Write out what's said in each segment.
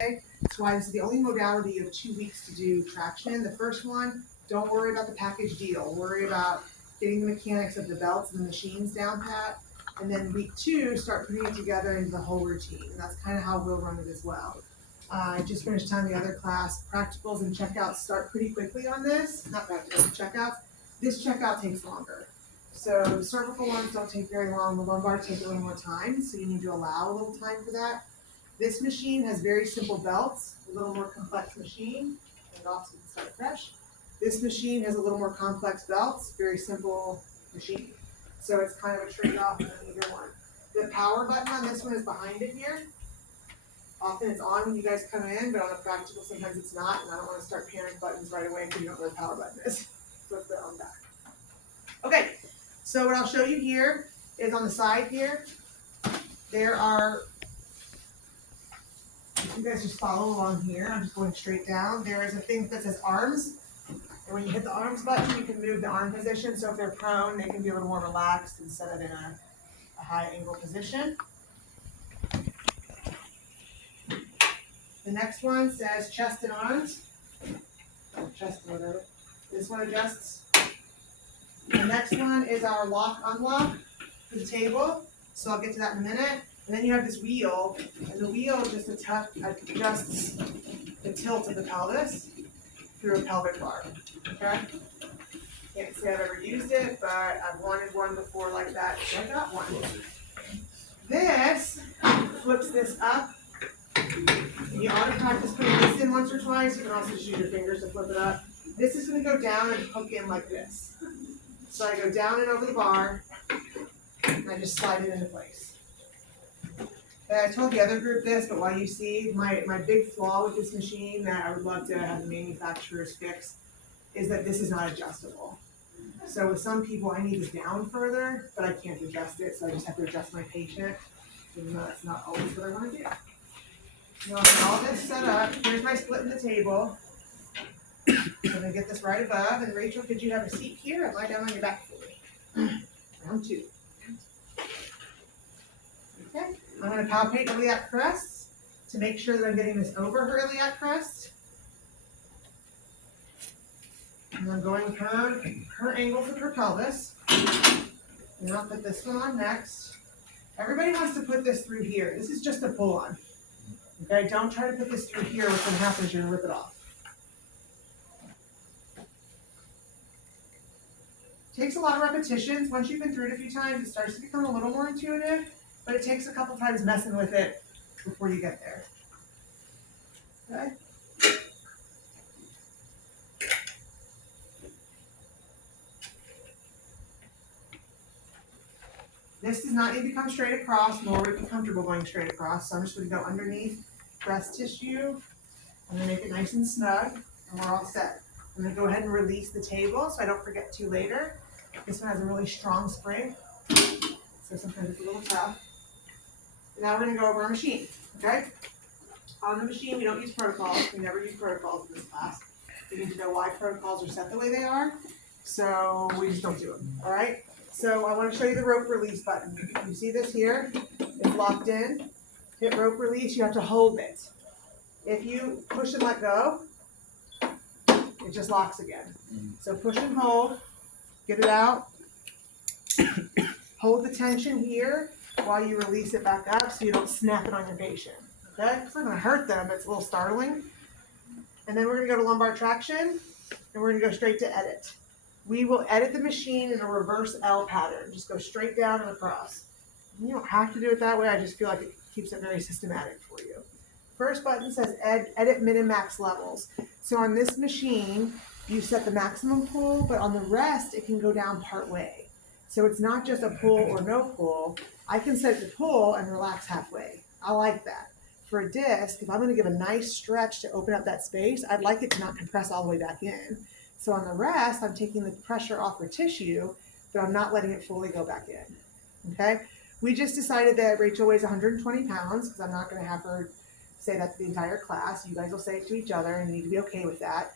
That's why this is the only modality you have 2 weeks to do traction. The first one, don't worry about the package deal. Worry about getting the mechanics of the belts and the machines down pat. And then week 2, start putting it together into the whole routine. And that's kind of how we'll run it as well. I just finished telling the other class, practicals and checkouts start pretty quickly on this. Not practicals, checkouts. This checkout takes longer. So the cervical ones don't take very long. The lumbar take a little more time. So you need to allow a little time for that. This machine has very simple belts, a little more complex machine, and off so we can start fresh. This machine has a little more complex belts, very simple machine. So it's kind of a trade-off on either one. The power button on this one is behind it here. Often it's on when you guys come in, but on a practical sometimes it's not, and I don't want to start panic buttons right away because you don't know where the power button is. So it's there on the back. Okay, so what I'll show you here is on the side here, there are, if you guys just follow along here, I'm just going straight down. There is a thing that says arms. And when you hit the arms button, you can move the arm position. So if they're prone, they can be a little more relaxed instead of in a high angle position. The next one says chest and arms. Or chest and whatever. This one adjusts. The next one is our lock unlock for the table. So I'll get to that in a minute. And then you have this wheel, and the wheel just adjusts the tilt of the pelvis through a pelvic bar. Okay? Can't say I've ever used it, but I've wanted one before like that, so I got one. This flips this up. You ought to practice putting this in once or twice. You can also just use your fingers to flip it up. This is going to go down and hook in like this. So I go down and over the bar, and I just slide it into place. And I told the other group this, but while you see, my big flaw with this machine that I would love to have the manufacturers fix is that this is not adjustable. So with some people, I need this down further, but I can't adjust it, so I just have to adjust my patient, even though that's not always what I want to do. Now, with all this set up, here's my split in the table. I'm going to get this right above, and Rachel, could you have a seat here and lie down on your back for me? Round 2. Okay, I'm going to palpate iliac crests to make sure that I'm getting this over her iliac crest. And I'm going with her angles of her pelvis. And I'll put this one on next. Everybody wants to put this through here. This is just a pull on. Okay, don't try to put this through here. What's going to happen is you're going to rip it off. Takes a lot of repetitions. Once you've been through it a few times, it starts to become a little more intuitive, but it takes a couple times messing with it before you get there. Okay? This does not need to come straight across, nor would it be comfortable going straight across. So I'm just going to go underneath breast tissue. I'm going to make it nice and snug, and we're all set. I'm going to go ahead and release the table so I don't forget to later. This one has a really strong spring, so sometimes it's a little tough. Now we're going to go over our machine, okay? On the machine, we don't use protocols. We never use protocols in this class. You need to know why protocols are set the way they are, so we just don't do them, all right? So I want to show you the rope release button. You see this here? It's locked in. Hit rope release, you have to hold it. If you push and let go, it just locks again. So push and hold, get it out. Hold the tension here while you release it back up so you don't snap it on your patient. Okay? It's not going to hurt them, but it's a little startling. And then we're going to go to lumbar traction, and we're going to go straight to edit. We will edit the machine in a reverse L pattern. Just go straight down and across. You don't have to do it that way. I just feel like it keeps it very systematic for you. First button says edit min and max levels. So on this machine, you set the maximum pull, but on the rest, it can go down part way. So it's not just a pull or no pull. I can set the pull and relax halfway. I like that. For a disc, if I'm going to give a nice stretch to open up that space, I'd like it to not compress all the way back in. So on the rest, I'm taking the pressure off her tissue, but I'm not letting it fully go back in. Okay? We just decided that Rachel weighs 120 pounds because I'm not going to have her say that to the entire class. You guys will say it to each other and you need to be okay with that.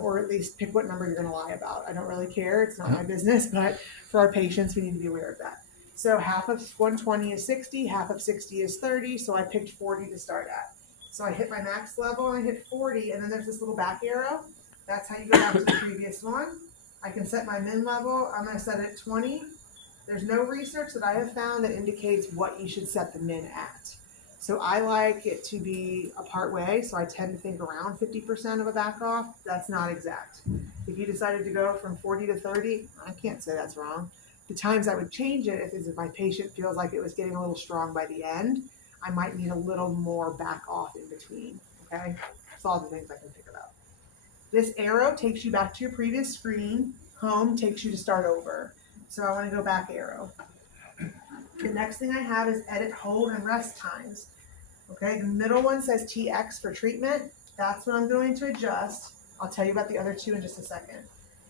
Or at least pick what number you're going to lie about. I don't really care. It's not my business, but for our patients, we need to be aware of that. So half of 120 is 60, half of 60 is 30, so I picked 40 to start at. So So I hit my max level and I hit 40, and then there's this little back arrow. That's how you go back to the previous one. I can set my min level. I'm going to set it at 20. There's no research that I have found that indicates what you should set the min at. So I like it to be a part way. So I tend to think around 50% of a back off. That's not exact. If you decided to go from 40 to 30, I can't say that's wrong. The times I would change it is if my patient feels like it was getting a little strong by the end, I might need a little more back off in between. Okay, that's all the things I can think about. This arrow takes you back to your previous screen. Home takes you to start over. So I want to go back arrow. The next thing I have is edit, hold, and rest times. Okay, the middle one says TX for treatment. That's what I'm going to adjust. I'll tell you about the other two in just a second.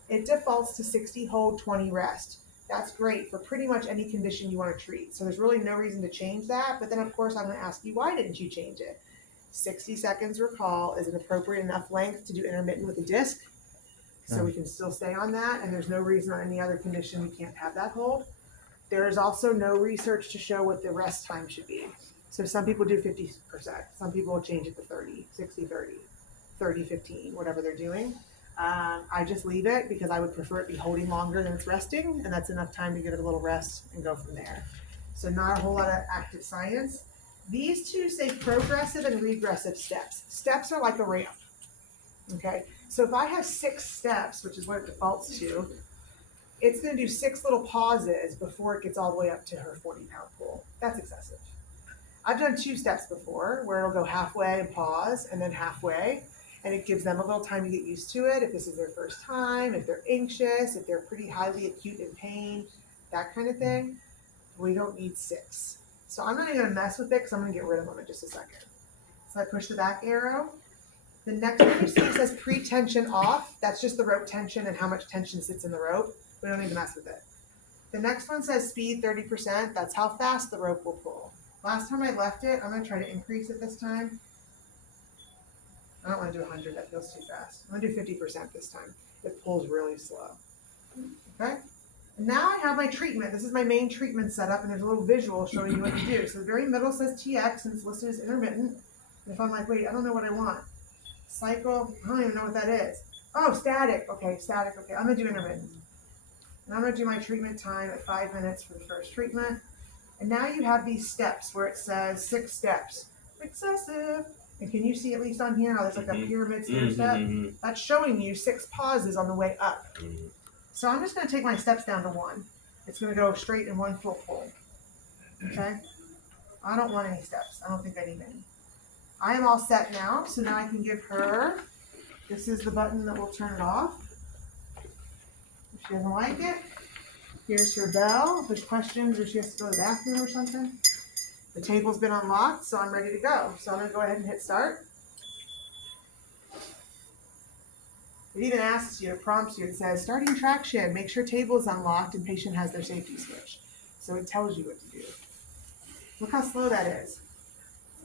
It defaults to 60 hold, 20 rest. That's great for pretty much any condition you want to treat. So there's really no reason to change that. But then, of course, I'm going to ask you, why didn't you change it? 60 seconds recall is an appropriate enough length to do intermittent with a disc. So we can still stay on that. And there's no reason on any other condition we can't have that hold. There is also no research to show what the rest time should be. So some people do 50%. Some people will change it to 30, 60, 30, 30, 15, whatever they're doing. I just leave it because I would prefer it be holding longer than it's resting, and that's enough time to give it a little rest and go from there. So not a whole lot of active science. These two say progressive and regressive steps. Steps are like a ramp. Okay, so if I have 6 steps, which is what it defaults to, it's going to do 6 little pauses before it gets all the way up to her 40-pound pull. That's excessive. I've done 2 steps before where it'll go halfway and pause and then halfway, and it gives them a little time to get used to it. If this is their first time, if they're anxious, if they're pretty highly acute in pain, that kind of thing, we don't need 6. So I'm not even going to mess with it because I'm going to get rid of them in just a second. So I push the back arrow. The next one you see says pre-tension off. That's just the rope tension and how much tension sits in the rope. We don't need to mess with it. The next one says speed 30%. That's how fast the rope will pull. Last time I left it, I'm going to try to increase it this time. I don't want to do 100. That feels too fast. I'm going to do 50% this time. It pulls really slow. Okay? And now I have my treatment. This is my main treatment setup, and there's a little visual showing you what to do. So the very middle says TX, and it's listed as intermittent. And if I'm like, wait, I don't know what I want. Cycle, I don't even know what that is. Oh, static. Okay, static. Okay, I'm going to do intermittent. And I'm going to do my treatment time at 5 minutes for the first treatment. And now you have these steps where it says 6 steps. Excessive. And can you see at least on here how there's like a pyramid stair step? That's showing you 6 pauses on the way up. So I'm just going to take my steps down to 1. It's going to go straight in 1 full pull. Okay? I don't want any steps. I don't think I need any. I am all set now. So now I can give her, this is the button that will turn it off. If she doesn't like it, here's her bell. If there's questions or she has to go to the bathroom or something. The table's been unlocked, so I'm ready to go. So I'm going to go ahead and hit start. It even asks you, it prompts you, it says, starting traction, make sure table is unlocked and patient has their safety switch. So it tells you what to do. Look how slow that is.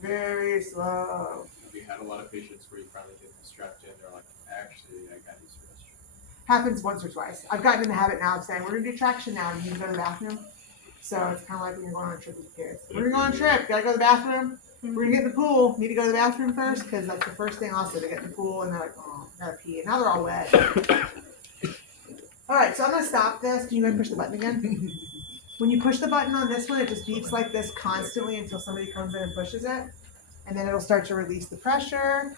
Very slow. Have you had a lot of patients where you finally get them strapped in, they're like, actually, I got these rest. Happens once or twice. I've gotten in the habit now of saying, we're going to do traction now, and you can go to the bathroom. So it's kind of like when you're going on a trip with kids. We're going to go on a trip. Got to go to the bathroom. We're going to get in the pool. Need to go to the bathroom first because that's the first thing also. They get in the pool and they're like, oh, I got to pee. And now they're all wet. All right, so I'm going to stop this. Can you go ahead and push the button again? When you push the button on this one, it just beeps like this constantly until somebody comes in and pushes it. And then it'll start to release the pressure.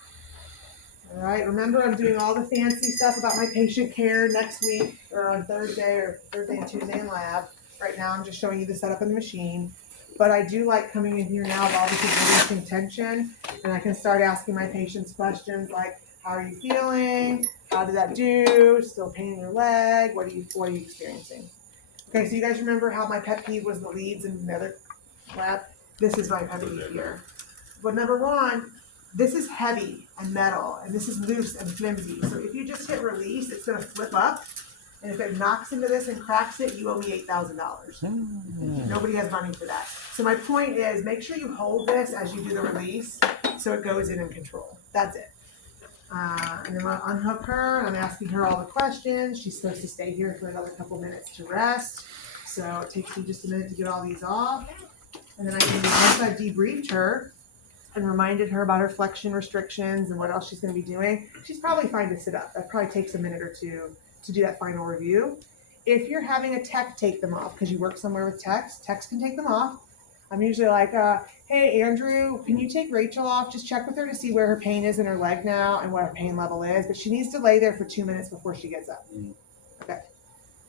All right, remember I'm doing all the fancy stuff about my patient care next week or on Thursday and Tuesday in lab. Right now I'm just showing you the setup of the machine. But I do like coming in here now with all this is releasing tension. And I can start asking my patients questions like, how are you feeling? How did that do? Still pain in your leg? What are you experiencing? Okay, so you guys remember how my pet peeve was the leads in the other lab? This is my pet peeve here. But number 1, this is heavy and metal, and this is loose and flimsy. So if you just hit release, it's going to flip up. And if it knocks into this and cracks it, you owe me $8,000. Nobody has money for that. So my point is, make sure you hold this as you do the release so it goes in control. That's it. And then I'll unhook her, and I'm asking her all the questions. She's supposed to stay here for another couple minutes to rest. So it takes me just a minute to get all these off. And then once I've debriefed her, and reminded her about her flexion restrictions and what else she's going to be doing, she's probably fine to sit up. That probably takes a minute or two to do that final review. If you're having a tech take them off, because you work somewhere with techs can take them off. I'm usually like, hey, Andrew, can you take Rachel off? Just check with her to see where her pain is in her leg now and what her pain level is. But she needs to lay there for 2 minutes before she gets up. Okay.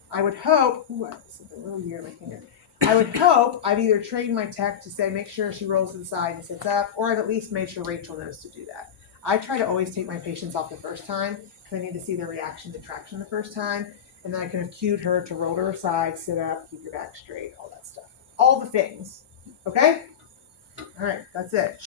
I would hope, this is a little weird, my finger. I would hope I've either trained my tech to say, make sure she rolls to the side and sits up, or I've at least made sure Rachel knows to do that. I try to always take my patients off the first time because I need to see their reaction to traction the first time. And then I can have cued her to roll to her side, sit up, keep your back straight, all that stuff. All the things. Okay? All right, that's it.